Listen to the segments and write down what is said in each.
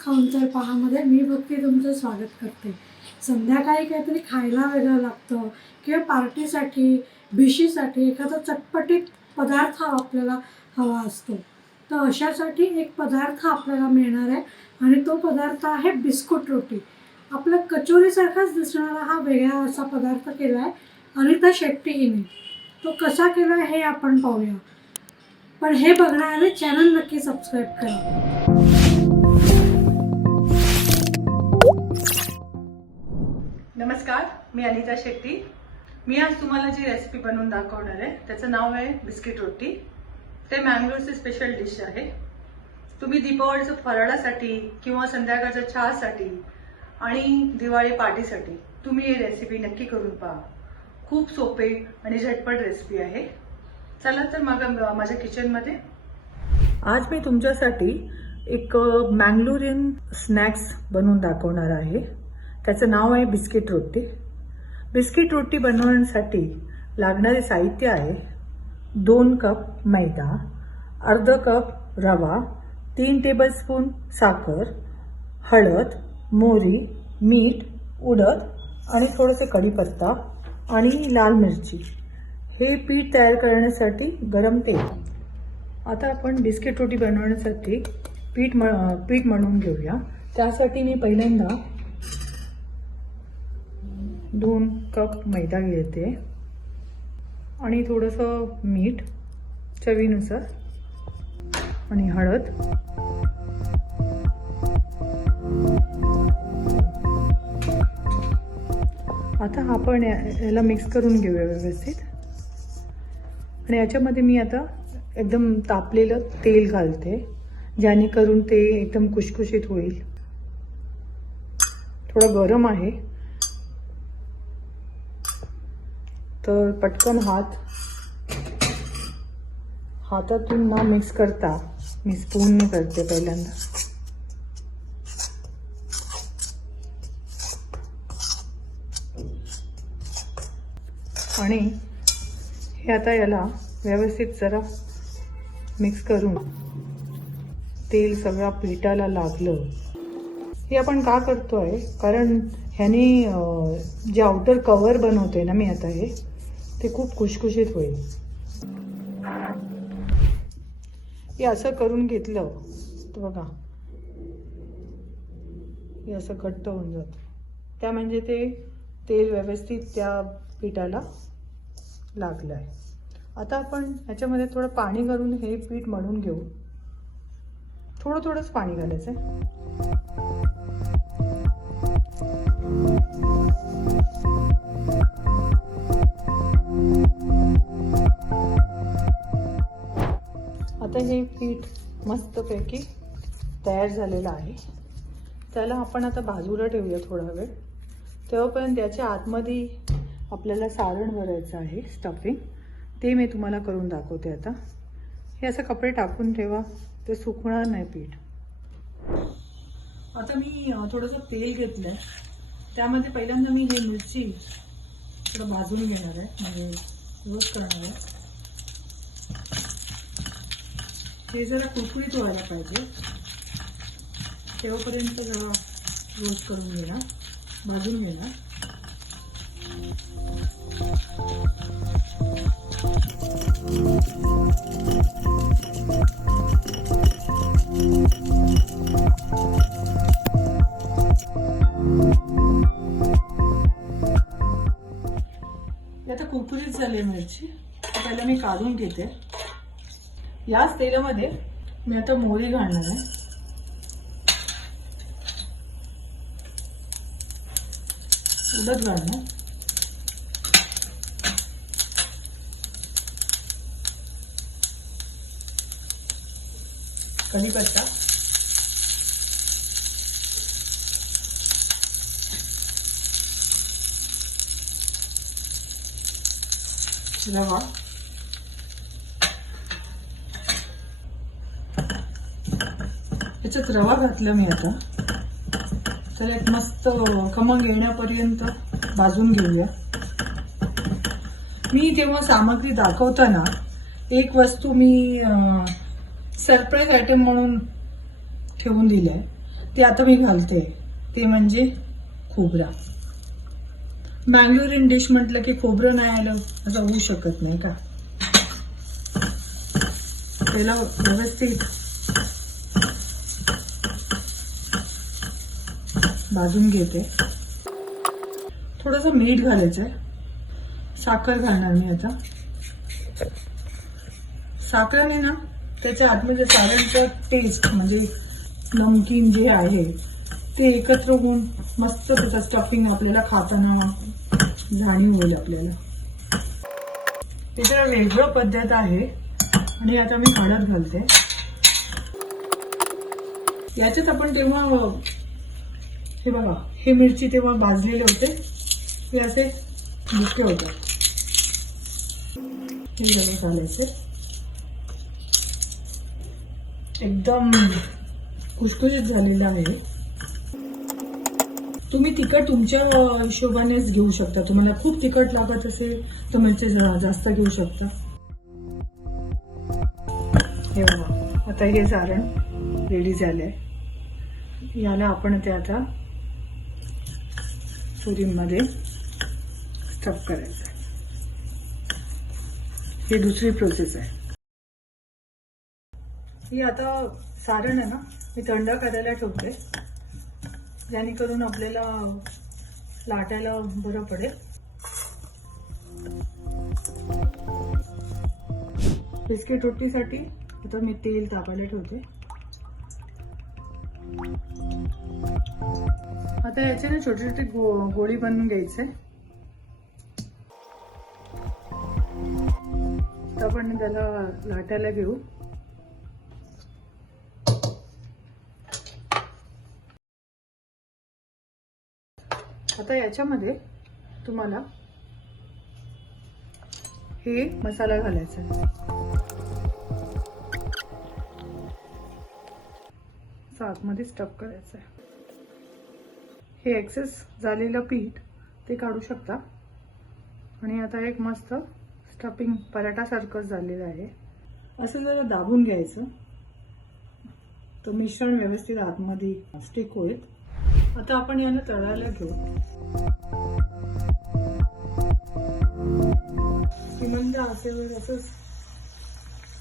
खाऊन तर पहामध्ये मी भक्ती तुमचं स्वागत करते. संध्याकाळी काहीतरी खायला वेगळं लागतं किंवा पार्टीसाठी भिशीसाठी एखादा चटपटीत पदार्थ आपल्याला हवा असतो. तर अशासाठी एक पदार्थ आपल्याला मिळणार आहे आणि तो पदार्थ आहे बिस्कुट रोटी. आपल्या कचोरीसारखाच दिसणारा हा वेगळा असा पदार्थ केला आहे अनिता शेट्टी हिने. तो कसा केला हे आपण पाहूया. पण हे बघण्याआधी चॅनल नक्की सबस्क्राईब करा. नमस्कार मी अनिता शेट्टी. मी आज तुम्हाला जी रेसिपी बनवून दाखवणार आहे त्याचं नाव आहे बिस्किट रोटी. ते मँगलोरचे स्पेशल डिश आहे. तुम्ही दीपावळीचं फराळासाठी किंवा संध्याकाळच्या चहासाठी आणि दिवाळी पार्टीसाठी तुम्ही ही रेसिपी नक्की करून पहा. खूप सोपे आणि झटपट रेसिपी आहे. चला तर मग माझ्या किचनमध्ये आज मी तुमच्यासाठी एक मँगलोरियन स्नॅक्स बनवून दाखवणार आहे. त्याचं नाव आहे बिस्किट रोटी. बिस्किट रोटी बनवण्यासाठी लागणारे साहित्य आहे दोन कप मैदा अर्ध कप रवा तीन टेबलस्पून साखर हळद मोहरी मीठ उडद आणि थोडंसं कढीपत्ता आणि लाल मिरची. हे पीठ तयार करण्यासाठी गरम तेल. आता आपण बिस्किट रोटी बनवण्यासाठी पीठ म पीठ म्हणून घेऊया. त्यासाठी मी पहिल्यांदा दोन कप मैदा घेते. आणि थोडंसं मीठ चवीनुसार आणि हळद. आता आपण या- याला मिक्स करून घेऊया व्यवस्थित. आणि याच्यामध्ये मी आता एकदम तापलेलं तेल घालते जेणेकरून ते एकदम कुशकुशीत होईल. थोडं गरम आहे. तर पटकन हात. हातातून न मिक्स करता. मी स्पून करते पहिल्यांदा. आणि हे आता याला व्यवस्थित जरा मिक्स करून तेल सगळा पिठाला लागलं. हे आपण का करतोय? कारण ह्याने जे आउटर कवर बनवते ना मी आता हे ते खूप खुशखुशीत होईल. हे असं करून घेतलं तर बघा. हे असं घट्ट होऊन जातं. त्या म्हणजे ते तेल व्यवस्थित त्या पिठाला लागलं आहे आता आपण ह्याच्यामध्ये थोडं पाणी घालून हे पीठ मळून घेऊ. थोडं थोडंच पाणी घालायचं आहे आता हे पीठ मस्तपैकी तयार झालेलं आहे. त्याला आपण आता बाजूला ठेवूया थोडा वेळ. तेव्हापर्यंत त्याच्या आतमध्ये आपल्याला सारण भरायचं आहे स्टफिंग ते मी तुम्हाला करून दाखवते आता. हे असं कपडे टाकून ठेवा ते सुकणार नाही पीठ. आता मी थोडंसं तेल घेतलं आहे त्यामध्ये पहिल्यांदा मी हे मिरची थोडं भाजून घेणार आहे म्हणजे रोज करणार आहे. हे जरा कुकळीत व्हायला पाहिजे. तेव्हापर्यंत जरा रोज करून घेणार. भाजून घेणार. आता कुरकुरीत झाली आहे मिरची. तर पहिला मी काढून घेते. याच तेलामध्ये मी आता मोहरी घालणार आहे. उडत घालणार. कढीपत्ता रवा. याच्यात रवा घातला मी आता. तर एक मस्त खमंग येण्यापर्यंत भाजून घेऊया. मी तेव्हा सामग्री दाखवताना एक वस्तू मी सरप्राईज आयटम म्हणून ठेवून दिली आहे ते आता मी घालते ते म्हणजे खोबरा. मँगलोरियन डिश म्हटलं की खोबरं नाही आलं असं होऊ शकत नाही का? त्याला व्यवस्थित भाजून घेते. थोडंसं मीठ घालायचं आहे साखर घालणार मी आता. साखरेने ना त्याच्या आतमध्ये साऱ्यांचा टेस्ट म्हणजे नमकीन जे आहे ते एकत्र होऊन मस्त त्याचं स्टफिंग आपल्याला खाताना जाणीव होईल आपल्याला त्याच्या वेगळं पद्धत आहे. आणि आता मी हळद घालते. याच्यात आपण तेव्हा हे बघा हे मिरची तेव्हा भाजलेले होते. ते असे बुके होते. हे सगळे घालायचे. एकदम खुशखुशीत झालेलं आहे. तुम्ही तिखट तुमच्या हिशोबानेच घेऊ शकता. तुम्हाला खूप तिखट लागत असेल तर मिरची जास्त घेऊ शकता. हे बघा आता हे सारण रेडी झालंय. याला आपण ते आता सुरीमध्ये स्टफ करायचं आहे. ही दुसरी प्रोसेस आहे. ही आता सारण आहे ना मी थंड करायला ठेवते. जेणेकरून आपल्याला लाटायला बरं पडेल. बिस्किट रोटीसाठी आता मी तेल तापायला ठेवते. आता याचे ना छोटी छोटी गो गोळी बनवून घ्यायचे. आता आपण त्याला लाटायला घेऊ. आता याच्यामध्ये तुम्हाला हे मसाला घालायचा आहे. असं आतमध्ये स्टफ करायचं आहे हे एक्सेस झालेलं पीठ ते काढू शकता. आणि आता एक मस्त स्टफिंग पराठासारखं झालेलं आहे. असं जरा दाबून घ्यायचं. तर मिश्रण व्यवस्थित आतमध्ये स्टिक होईल. आता आपण याला तळायला घेऊ. श्रीमंत असेल तसंच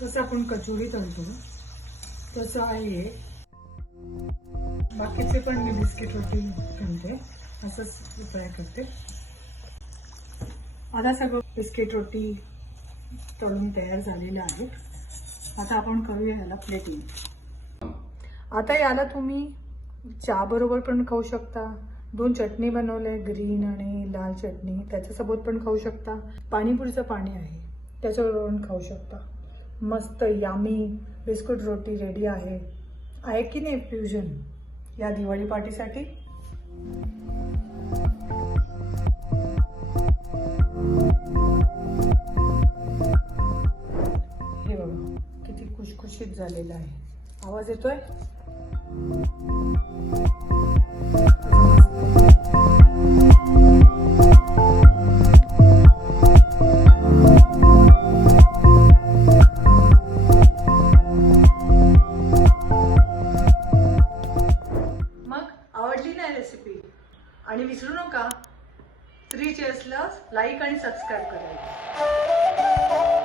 तसं आपण कचोरी तळतो. तसं आहे बाकीचे पण मी बिस्किट रोटी करते असंच ट्राय करते. आता सगळं बिस्किट रोटी तळून तयार झालेलं आहे. आता आपण करूया याला प्लेटिंग आता याला तुम्ही चहा बरोबर पण खाऊ शकता. दोन चटणी बनवले ग्रीन आणि लाल चटणी. त्याच्यासोबत पण खाऊ शकता. पाणीपुरीचं पाणी आहे. त्याच्याबरोबर पण खाऊ शकता. मस्त यामी बिस्कुट रोटी रेडी आहे. आहे की नाही फ्युजन या दिवाळी पार्टीसाठी हे बघा किती खुशखुशीत झालेलं आहे. आवाज येतोय? नवीन आहे रेसिपी आणि विसरू नका थ्री चेअर्सला लाईक आणि सबस्क्राईब करायचं